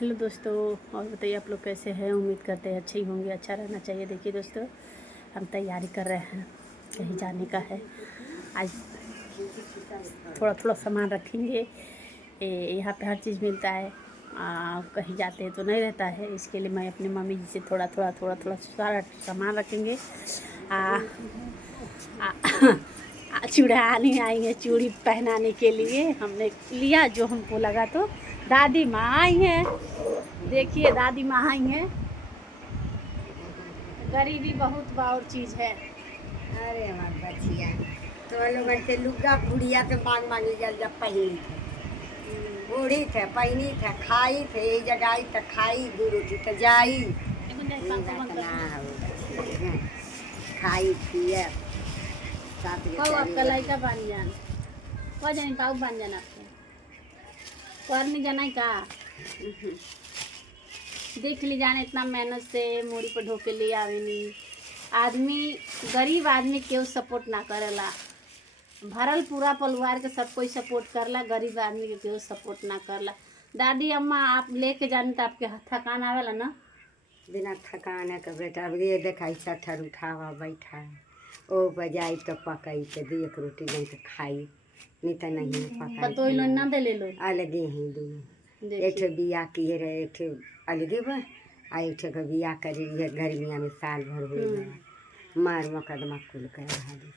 Hello दोस्तों, और बताइए आप लोग कैसे हैं। उम्मीद करते हैं अच्छे ही होंगे, अच्छा रहना चाहिए। देखिए दोस्तों, हम तैयारी कर रहे हैं, कहीं जाने का है। आज थोड़ा थोड़ा सामान रखेंगे। यहाँ पे हर चीज़ मिलता है। कहीं जाते हैं तो नहीं रहता है, इसके लिए मैं अपनी मम्मी जी से थोड़ा थोड़ा सारा सामान रखेंगे। चूड़ानी आई है, चूड़ी पहनाने के लिए हमने लिया जो हमको लगा। तो दादी माँ आई हैं, देखिए दादी माँ आई हैं। गरीबी बहुत बाउर चीज़ है। अरे हमार बचिया तो लोगन के लुग्गा गुड़िया के मांग मांगी जल जब पहनी थे, बूढ़ी थे, पहनी थे, खाई थे, यही जगाई थे, खाई गुरु की तो जाई खाई पिए साथ आपका लड़का बन जान को जानी पाऊ बन जाना आपके कर नहीं जाना का। देख ली जाने इतना मेहनत से मोड़ी पर ढोके ले आवेनी। आदमी गरीब आदमी केहू सपोर्ट ना करेला, भरल पूरा परिवार के सब कोई सपोर्ट करला, गरीब आदमी के केहू सपोर्ट ना करला। दादी अम्मा आप लेके जाने तो आपके थकान आवेला ना। बिना थकान का बेटा अब ये देखा सत्थर उठावा बैठा ओ बजाई तो पकई के दी एक रोटी जन के खाई नहीं तो नहीं पतोई लो ना दे ले लो। अलगे हैं दोनों, एक बिया किए रहे, एक अलगे बा आ एक के बिया करी है गर्मिया में साल भर हो गया। मार मुकदमा कुल कर रहा दी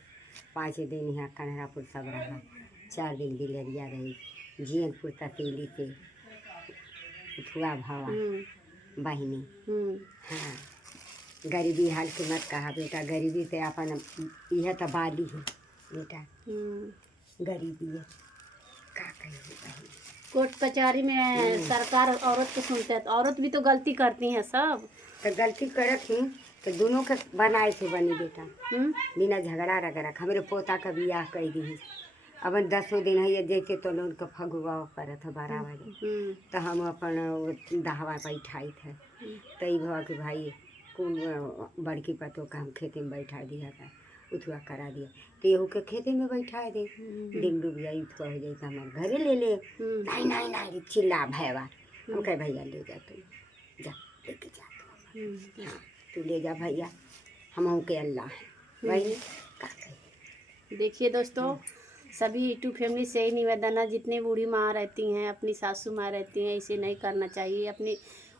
5 दिन यहाँ कन्हरापुर सब रहा, 4 दिन बिलरिया रही, जियनपुर ततीली से उठुआ भावा बहिनी। हाँ, गरीबी हाल के मत कहा बेटा, गरीबी से अपन यह तो बाली है बेटा, गरीबी है का कही बहन। कोर्ट कचहरी में सरकार औरत को सुनते हैं तो औरत भी तो गलती करती हैं सब। तो गलती करत ही तो दोनों के बनाए थे बनी बेटा, बिना झगड़ा रगड़ा। हमारे पोता का बियाह कर दी अब 10 दिन है ये जैसे तो लोग का फगुआ पर था 12 बजे, तो हम अपन दहवा बैठाई थे तई भवा के भाई कौन बड़की पतों का हम खेते में बैठा दिया था, उठुआ करा दिया तो यहू के खेते में बैठा दे। दिन डूब जाई उठुआ हो जाए तो हमारे घरे ले ले। नहीं नहीं नहीं चिल्ला भैया, हम कहे भैया ले जा तू, जा लेके जा तू, हाँ तू ले जा भैया, हम के अल्लाह है वही का कही। देखिए दोस्तों, सभी यूट्यूब फैमिली से ही निवेदन है, जितनी बूढ़ी माँ रहती हैं, अपनी सासू माँ रहती हैं, इसे नहीं करना चाहिए। अपनी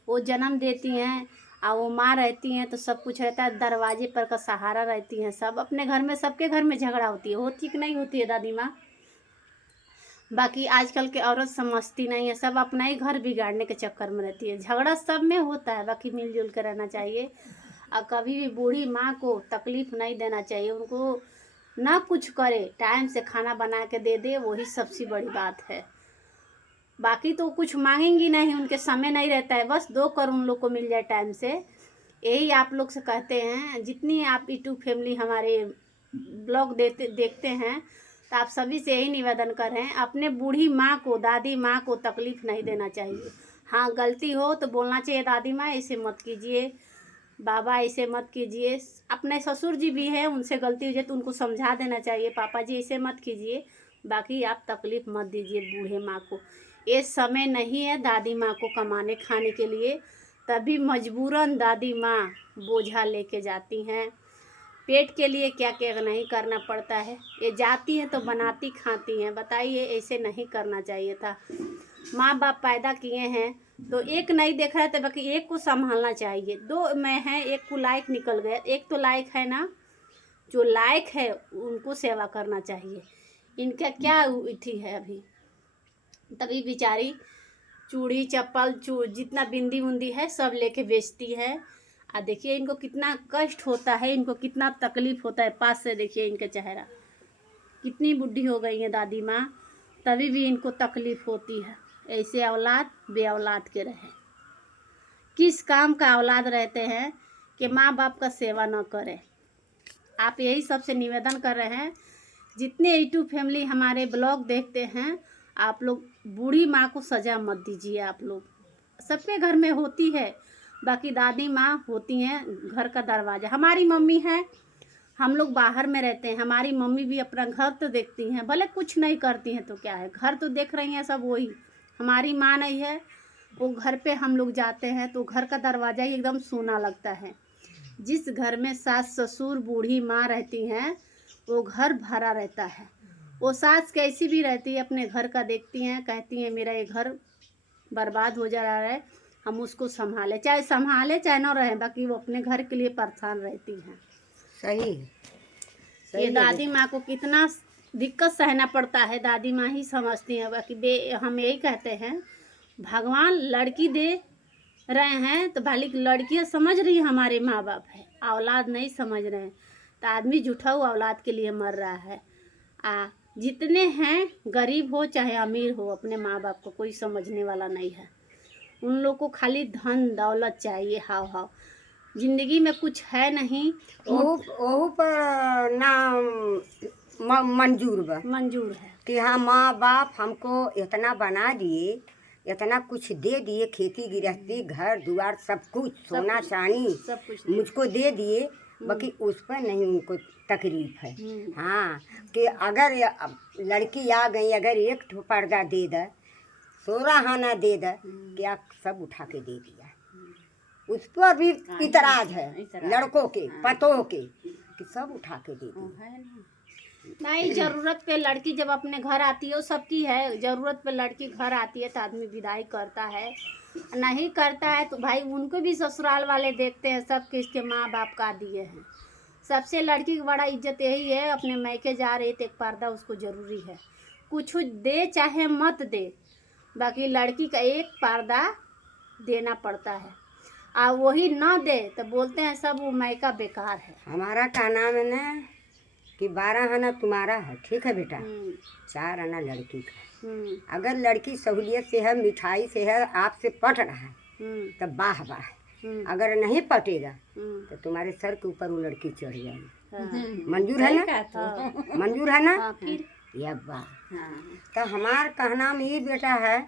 वो जन्म देती हैं और वो माँ रहती हैं तो सब कुछ रहता है, दरवाजे पर का सहारा रहती हैं। सब अपने घर में, सबके घर में झगड़ा होती कि नहीं होती है दादी माँ। बाकी आजकल के औरत समझती नहीं है, सब अपना ही घर बिगाड़ने के चक्कर में रहती है। झगड़ा सब में होता है, बाकी मिलजुल कर रहना चाहिए। और कभी भी बूढ़ी माँ को तकलीफ़ नहीं देना चाहिए। उनको ना कुछ करे, टाइम से खाना बना के दे दे, वही सबसे बड़ी बात है। बाकी तो कुछ मांगेंगी नहीं, उनके समय नहीं रहता है, बस 2 कर उन लोग को मिल जाए टाइम से। यही आप लोग से कहते हैं, जितनी आप यूट्यूब फैमिली हमारे ब्लॉग देखते हैं, तो आप सभी से यही निवेदन कर रहे हैं, अपने बूढ़ी माँ को, दादी माँ को तकलीफ़ नहीं देना चाहिए। हाँ, गलती हो तो बोलना चाहिए, दादी माँ ऐसे मत कीजिए, बाबा ऐसे मत कीजिए। अपने ससुर जी भी हैं, उनसे गलती हो जाए तो उनको समझा देना चाहिए, पापा जी ऐसे मत कीजिए। बाकी आप तकलीफ़ मत दीजिए बूढ़े माँ को। ये समय नहीं है दादी माँ को कमाने खाने के लिए, तभी मजबूरन दादी माँ बोझा लेके जाती हैं। पेट के लिए क्या क्या नहीं करना पड़ता है, ये जाती हैं तो बनाती खाती हैं। बताइए, ऐसे नहीं करना चाहिए था। माँ बाप पैदा किए हैं तो एक नहीं देखा है तो बाकी एक को संभालना चाहिए। 2 में हैं, एक को लायक निकल गया, एक तो लायक है ना, जो लायक है उनको सेवा करना चाहिए। इनका क्या उठी है अभी, तभी बेचारी चूड़ी चप्पल जितना बिंदी उंदी है सब लेके बेचती है। आ देखिए इनको कितना कष्ट होता है, इनको कितना तकलीफ होता है। पास से देखिए इनका चेहरा, कितनी बुढ़ी हो गई है दादी माँ, तभी भी इनको तकलीफ होती है। ऐसे औलाद बे औलाद के रहे, किस काम का औलाद रहते हैं कि माँ बाप का सेवा न करें। आप यही सबसे निवेदन कर रहे हैं, जितने यूट्यूब फैमिली हमारे ब्लॉग देखते हैं, आप लोग बूढ़ी माँ को सज़ा मत दीजिए। आप लोग, सबके घर में होती है, बाकी दादी माँ होती हैं घर का दरवाज़ा। हमारी मम्मी है, हम लोग बाहर में रहते हैं, हमारी मम्मी भी अपना घर तो देखती हैं, भले कुछ नहीं करती हैं तो क्या है, घर तो देख रही हैं सब वही। हमारी माँ नहीं है वो घर पे हम लोग जाते हैं तो घर का दरवाज़ा ही एकदम सूना लगता है। जिस घर में सास ससुर बूढ़ी माँ रहती हैं वो घर भरा रहता है। वो सास कैसी भी रहती है अपने घर का देखती हैं, कहती हैं मेरा ये घर बर्बाद हो जा रहा है, हम उसको संभाले चाहे ना रहें, बाकी वो अपने घर के लिए परेशान रहती हैं। सही है, सही ये है। दादी माँ को कितना दिक्कत सहना पड़ता है, दादी माँ ही समझती हैं। बाकी हम यही कहते हैं भगवान लड़की दे रहे हैं तो भले लड़कियाँ समझ रही हैं हमारे माँ बाप है, औलाद नहीं समझ रहे हैं तो आदमी झूठा हुआ औलाद के लिए मर रहा है। जितने हैं गरीब हो चाहे अमीर हो, अपने माँ बाप को कोई समझने वाला नहीं है। उन लोग को खाली धन दौलत चाहिए, हाव जिंदगी में कुछ है नहीं। ओहू पर नाम मंजूर बा, मंजूर है कि हाँ माँ बाप हमको इतना बना दिए, इतना कुछ दे दिए, खेती गृहस्थी घर द्वार सब कुछ, सोना चांदी सब कुछ मुझको दे दिए, बाकी उस पर नहीं उनको तकलीफ है। हाँ, कि अगर लड़की आ गई, अगर एक ठो पर्दा दे दे, 16 आना दे दे, क्या सब उठा के दे दिया। उस पर भी इतराज है लड़कों के पतों के, कि सब उठा के दे दिया। नहीं, ज़रूरत पे लड़की जब अपने घर आती है, वो सबकी है, ज़रूरत पे लड़की घर आती है तो आदमी विदाई करता है, नहीं करता है तो भाई उनको भी ससुराल वाले देखते हैं, सब किसके माँ बाप का दिए हैं। सबसे लड़की की बड़ा इज्जत यही है, अपने मैके जा रही तो एक पर्दा उसको ज़रूरी है, कुछ दे चाहे मत दे, बाकी लड़की का एक पर्दा देना पड़ता है। वही ना दे तो बोलते हैं सब वो मैका बेकार है। हमारा का नाम है ना कि 12 आना तुम्हारा है, ठीक है बेटा, 4 आना लड़की का। अगर लड़की सहूलियत से है, मिठाई से है, आपसे पट रहा है तब वाह वाह, अगर नहीं पटेगा तो तुम्हारे सर के ऊपर वो लड़की चढ़ जाएगी। मंजूर है ना? मंजूर है ना? फिर या वाह। तो हमार कहना में ये बेटा है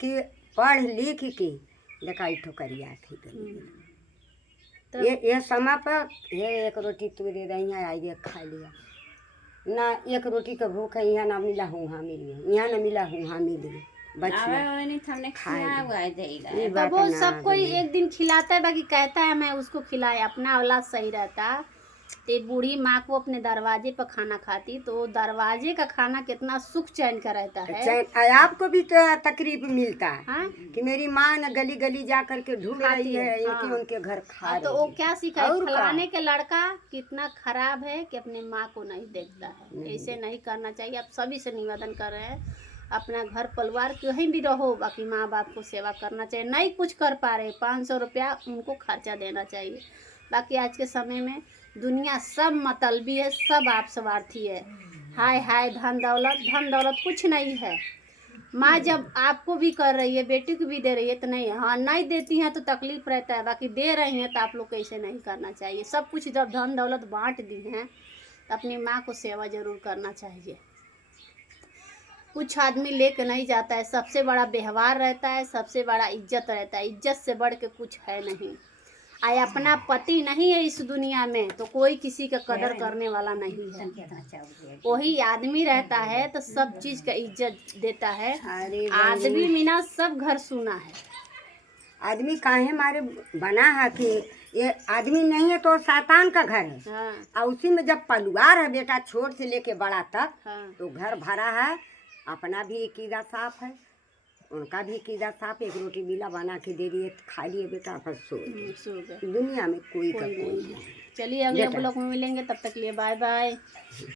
कि पढ़ लिख के देखा ठोकरिया थी ये समय पर ये एक रोटी तू दे रही है, आइए खा लिया ना, एक रोटी का भूख है, यहाँ ना मिला हूँ हाँ मिली है, यहाँ ना मिला हूँ हाँ मिली है, तो वो सब कोई एक दिन खिलाता है, बाकी कहता है मैं उसको खिलाए, अपना औलाद सही रहता। तो बूढ़ी माँ को अपने दरवाजे पर खाना खाती तो दरवाजे का खाना कितना सुख चैन का रहता है। आपको भी तो तकलीफ मिलता है। हाँ? कि मेरी माँ न गली गली जा करके ढूंढ रही है, इनके उनके घर खा तो वो क्या सीखा, फलाने के लड़का कितना खराब है कि अपने माँ को नहीं देखता है। ऐसे नहीं करना चाहिए। आप सभी से निवेदन कर रहे हैं, अपना घर परिवार कहीं भी रहो, बाकी माँ बाप को सेवा करना चाहिए। नहीं कुछ कर पा रहे 500 रुपया उनको खर्चा देना चाहिए। बाकी आज के समय में दुनिया सब मतलबी है, सब आप स्वार्थी है। हाय हाय धन दौलत कुछ नहीं है। माँ जब आपको भी कर रही है, बेटी को भी दे रही है तो नहीं है। हाँ, नहीं देती हैं तो तकलीफ रहता है, बाकी दे रही हैं तो आप लोग को ऐसे नहीं करना चाहिए। सब कुछ जब धन दौलत बांट दी हैं तो अपनी माँ को सेवा जरूर करना चाहिए। कुछ आदमी लेके नहीं जाता है, सबसे बड़ा व्यवहार रहता है, सबसे बड़ा इज्जत रहता है। इज्जत से बढ़ के कुछ है नहीं। आए अपना पति नहीं है इस दुनिया में तो कोई किसी का कदर करने वाला नहीं है। वही आदमी रहता है तो सब चीज का इज्जत देता है। आदमी बिना सब घर सुना है। आदमी काहे मारे बना है कि ये आदमी नहीं है तो शैतान का घर है। हाँ। और उसी में जब परिवार है बेटा, छोट से लेके बड़ा तक, हाँ। तो घर भरा है। अपना भी कीड़ा साफ है, उनका भी कीड़ा साफ। एक रोटी मिला बना के दे दिए, खा लिए बेटा, बस सो गए। दुनिया में कोई का कोई नहीं। चलिए अगले ब्लॉग में मिलेंगे, तब तक लिए बाय बाय।